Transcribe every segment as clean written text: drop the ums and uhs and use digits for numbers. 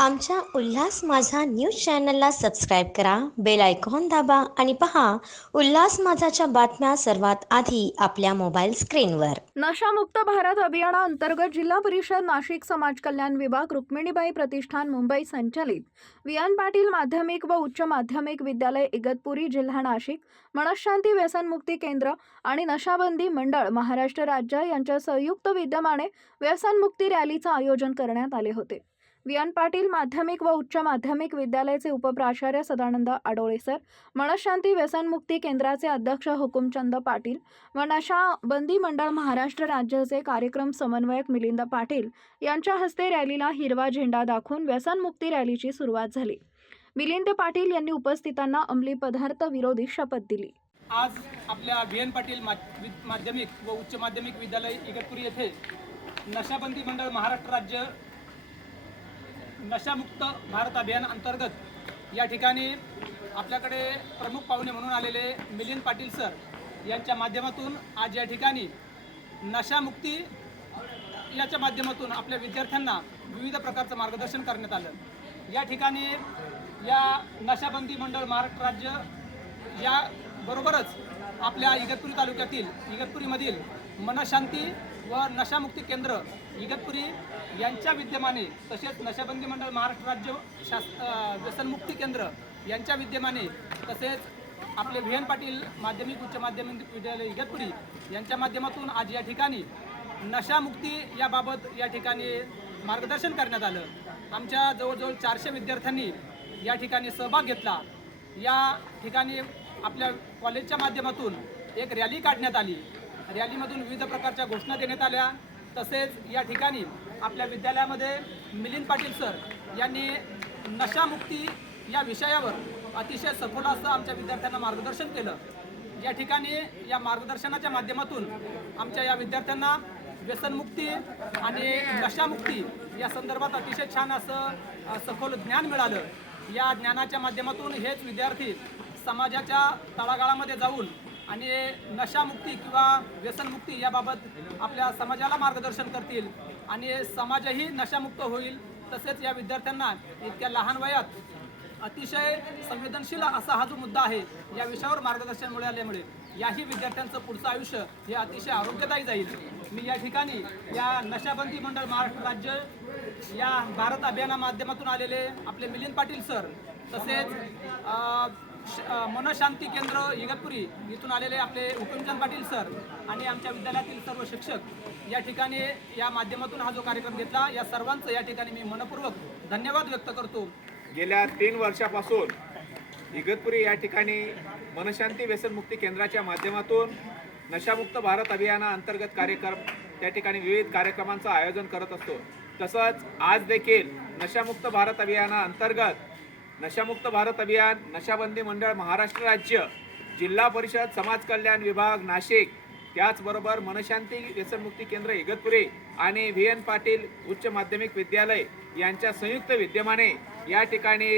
आमच्या उल्हास माझा न्यूज चॅनलला सबस्क्राईब करा, बेल आयकॉन दाबा आणि पहा उल्हास माझाच्या बातम्या सर्वात आधी आपल्या मोबाईल स्क्रीनवर. नशामुक्त भारत अभियानाअंतर्गत जिल्हा परिषद नाशिक समाज कल्याण विभाग रुक्मिणीबाई प्रतिष्ठान मुंबई संचालित वियान पाटील माध्यमिक व उच्च माध्यमिक विद्यालय इगतपुरी जिल्हा नाशिक, मनशांती व्यसनमुक्ती केंद्र आणि नशाबंदी मंडळ महाराष्ट्र राज्य यांच्या संयुक्त विद्यमाने व्यसनमुक्ती रॅलीचं आयोजन करण्यात आले होते. वियान पाटील माध्यमिक व उच्च माध्यमिक विद्यालयाचे उपप्राचार्य सदानंद आडोळे सर, मनशांती व्यसनमुक्ती केंद्राचे अध्यक्ष हुकुमचंद पाटील व नशा बंदी मंडळ महाराष्ट्र राज्याचे कार्यक्रम समन्वयक मिलिंद पाटील यांच्या हस्ते रॅलीला हिरवा झेंडा दाखवून व्यसनमुक्ती रॅलीची सुरुवात झाली. मिलिंद पाटील यांनी उपस्थितांना अंमली पदार्थ विरोधी शपथ दिली. आज आपल्या विएन पाटील माध्यमिक व उच्च माध्यमिक विद्यालय इगतपुरी येथे नशाबंदी मंडळ महाराष्ट्र राज्य नशामुक्त भारत अभियान अंतर्गत या ठिकाणी आपल्याकडे प्रमुख पाहुणे म्हणून आलेले मिलिंद पाटील सर यांच्या माध्यमातून आज या ठिकाणी नशामुक्ती याच्या माध्यमातून आपल्या विद्यार्थ्यांना विविध प्रकारचं मार्गदर्शन करण्यात आलं. या ठिकाणी या नशाबंदी मंडळ महाराष्ट्र राज्य या बरोबरच आपल्या इगतपुरी तालुक्यातील इगतपुरीमधील मनशांती व नशामुक्ती केंद्र इगतपुरी यांच्या विद्यमाने तसेच नशाबंदी मंडळ महाराष्ट्र राज्य व्यसनमुक्ती केंद्र यांच्या विद्यमाने तसेच आपले विएन पाटील माध्यमिक उच्च माध्यमिक विद्यालय इगतपुरी यांच्या माध्यमातून आज या ठिकाणी नशामुक्ती याबाबत या ठिकाणी मार्गदर्शन करण्यात आलं. आमच्या जवळजवळ 400 विद्यार्थ्यांनी या ठिकाणी सहभाग घेतला. या ठिकाणी आपल्या कॉलेजच्या माध्यमातून एक रॅली काढण्यात आली. रॅलीमधून विविध प्रकारच्या घोषणा देण्यात आल्या. तसेच या ठिकाणी आपल्या विद्यालयामध्ये मिलिंद पाटील सर यांनी नशामुक्ती या विषयावर अतिशय सखोल असं आमच्या विद्यार्थ्यांना मार्गदर्शन केलं. या ठिकाणी या मार्गदर्शनाच्या माध्यमातून आमच्या या विद्यार्थ्यांना व्यसनमुक्ती आणि नशामुक्ती या संदर्भात अतिशय छान असं सखोल ज्ञान मिळालं. या ज्ञानाच्या माध्यमातून हेच विद्यार्थी समाजाच्या तळागाळामध्ये जाऊन आणि नशामुक्ती किंवा व्यसनमुक्ती याबाबत आपल्या समाजाला मार्गदर्शन करतील आणि समाजही नशामुक्त होईल. तसेच या विद्यार्थ्यांना इतक्या लहान वयात अतिशय संवेदनशील असा हा जो मुद्दा आहे या विषयावर मार्गदर्शन मिळाल्यामुळे याही विद्यार्थ्यांचं पुढचं आयुष्य हे अतिशय आरोग्यदायी जाईल. मी या ठिकाणी या नशाबंदी मंडळ महाराष्ट्र राज्य या भारत अभियाना माध्यमातून आलेले आपले मिलिंद पाटील सर तसेच मनशांती केंद्र इगतपुरी इथून आलेले आपले हुकुमचंद पाटील सर आणि आमच्या विद्यालयातील सर्व शिक्षक या ठिकाणी या माध्यमातून हा जो कार्यक्रम घेतला या सर्वांचं या ठिकाणी मी मनपूर्वक धन्यवाद व्यक्त करतो. गेल्या 3 वर्षापासून इगतपुरी या ठिकाणी मनशांती व्यसनमुक्ती केंद्राच्या माध्यमातून नशामुक्त भारत अभियानाअंतर्गत कार्यक्रम त्या ठिकाणी विविध कार्यक्रमांचं आयोजन करत असतो. तसंच आज देखील नशामुक्त भारत अभियानाअंतर्गत नशामुक्त भारत अभियान नशाबंदी मंडळ महाराष्ट्र राज्य जिल्हा परिषद समाज कल्याण विभाग नाशिक त्याचबरोबर मनशांती व्यसनमुक्ती केंद्र इगतपुरी आणि विएन पाटील उच्च माध्यमिक विद्यालय यांच्या संयुक्त विद्यमाने या ठिकाणी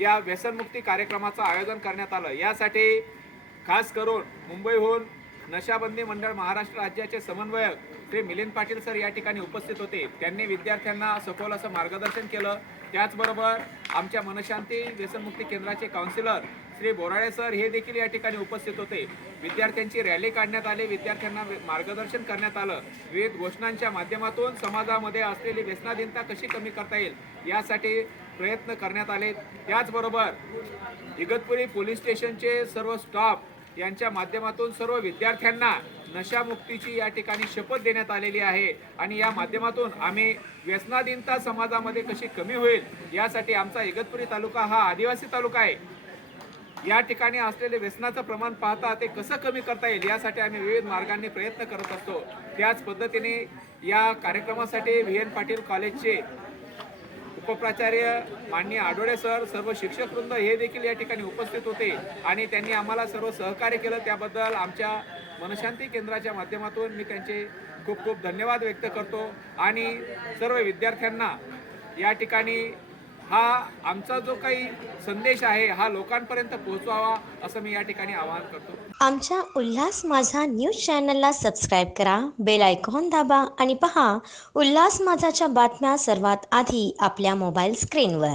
या व्यसनमुक्ती कार्यक्रमाचं आयोजन करण्यात आलं. यासाठी खास करून मुंबईहून नशाबंदी मंडळ महाराष्ट्र राज्याचे समन्वयक श्री मिलिंद पाटील सर या ठिकाणी उपस्थित होते. त्यांनी विद्यार्थ्यांना सखोल असं मार्गदर्शन केलं. त्याचबरोबर आमच्या मनशांती व्यसनमुक्ती केंद्राचे काउन्सिलर श्री बोराळे सर हे देखील या ठिकाणी उपस्थित होते. विद्यार्थ्यांची रॅली काढण्यात आली, विद्यार्थ्यांना मार्गदर्शन करण्यात आलं. विविध घोषणांच्या माध्यमातून समाजामध्ये असलेली व्यसनाधीनता कशी कमी करता येईल यासाठी प्रयत्न करण्यात आले. त्याचबरोबर इगतपुरी पोलीस स्टेशनचे सर्व स्टाफ यांच्या माध्यमातून सर्व विद्यार्थ्यांना नशामुक्तीची या ठिकाणी शपथ देण्यात आलेली आहे आणि या माध्यमातून आम्ही व्यसनाधीनता समाजामध्ये कशी कमी होईल यासाठी आमचा इगतपुरी तालुका हा आदिवासी तालुका आहे. या ठिकाणी असलेले व्यसनाचं प्रमाण पाहता ते कसं कमी करता येईल यासाठी आम्ही विविध मार्गांनी प्रयत्न करत असतो. त्याच पद्धतीने या कार्यक्रमासाठी विएन पाटील कॉलेजचे उपप्राचार्य माननीय आडोळे सर सर्व शिक्षकवृंद हे देखील या ठिकाणी उपस्थित होते आणि त्यांनी आम्हाला सर्व सहकार्य केलं. त्याबद्दल आमच्या मनशांती केंद्राच्या माध्यमातून मी त्यांचे खूप खूप धन्यवाद व्यक्त करतो आणि सर्व विद्यार्थ्यांना या ठिकाणी हा आमचा जो काही संदेश आहे हा लोकांपर्यंत पोहोचवावा असं मी या ठिकाणी आवाहन करतो. आमच्या उल्हास माझा न्यूज चॅनलला सबस्क्राईब करा, बेल आयकॉन दाबा आणि पहा उल्हास माझाच्या बातम्या सर्वात आधी आपल्या मोबाईल स्क्रीनवर.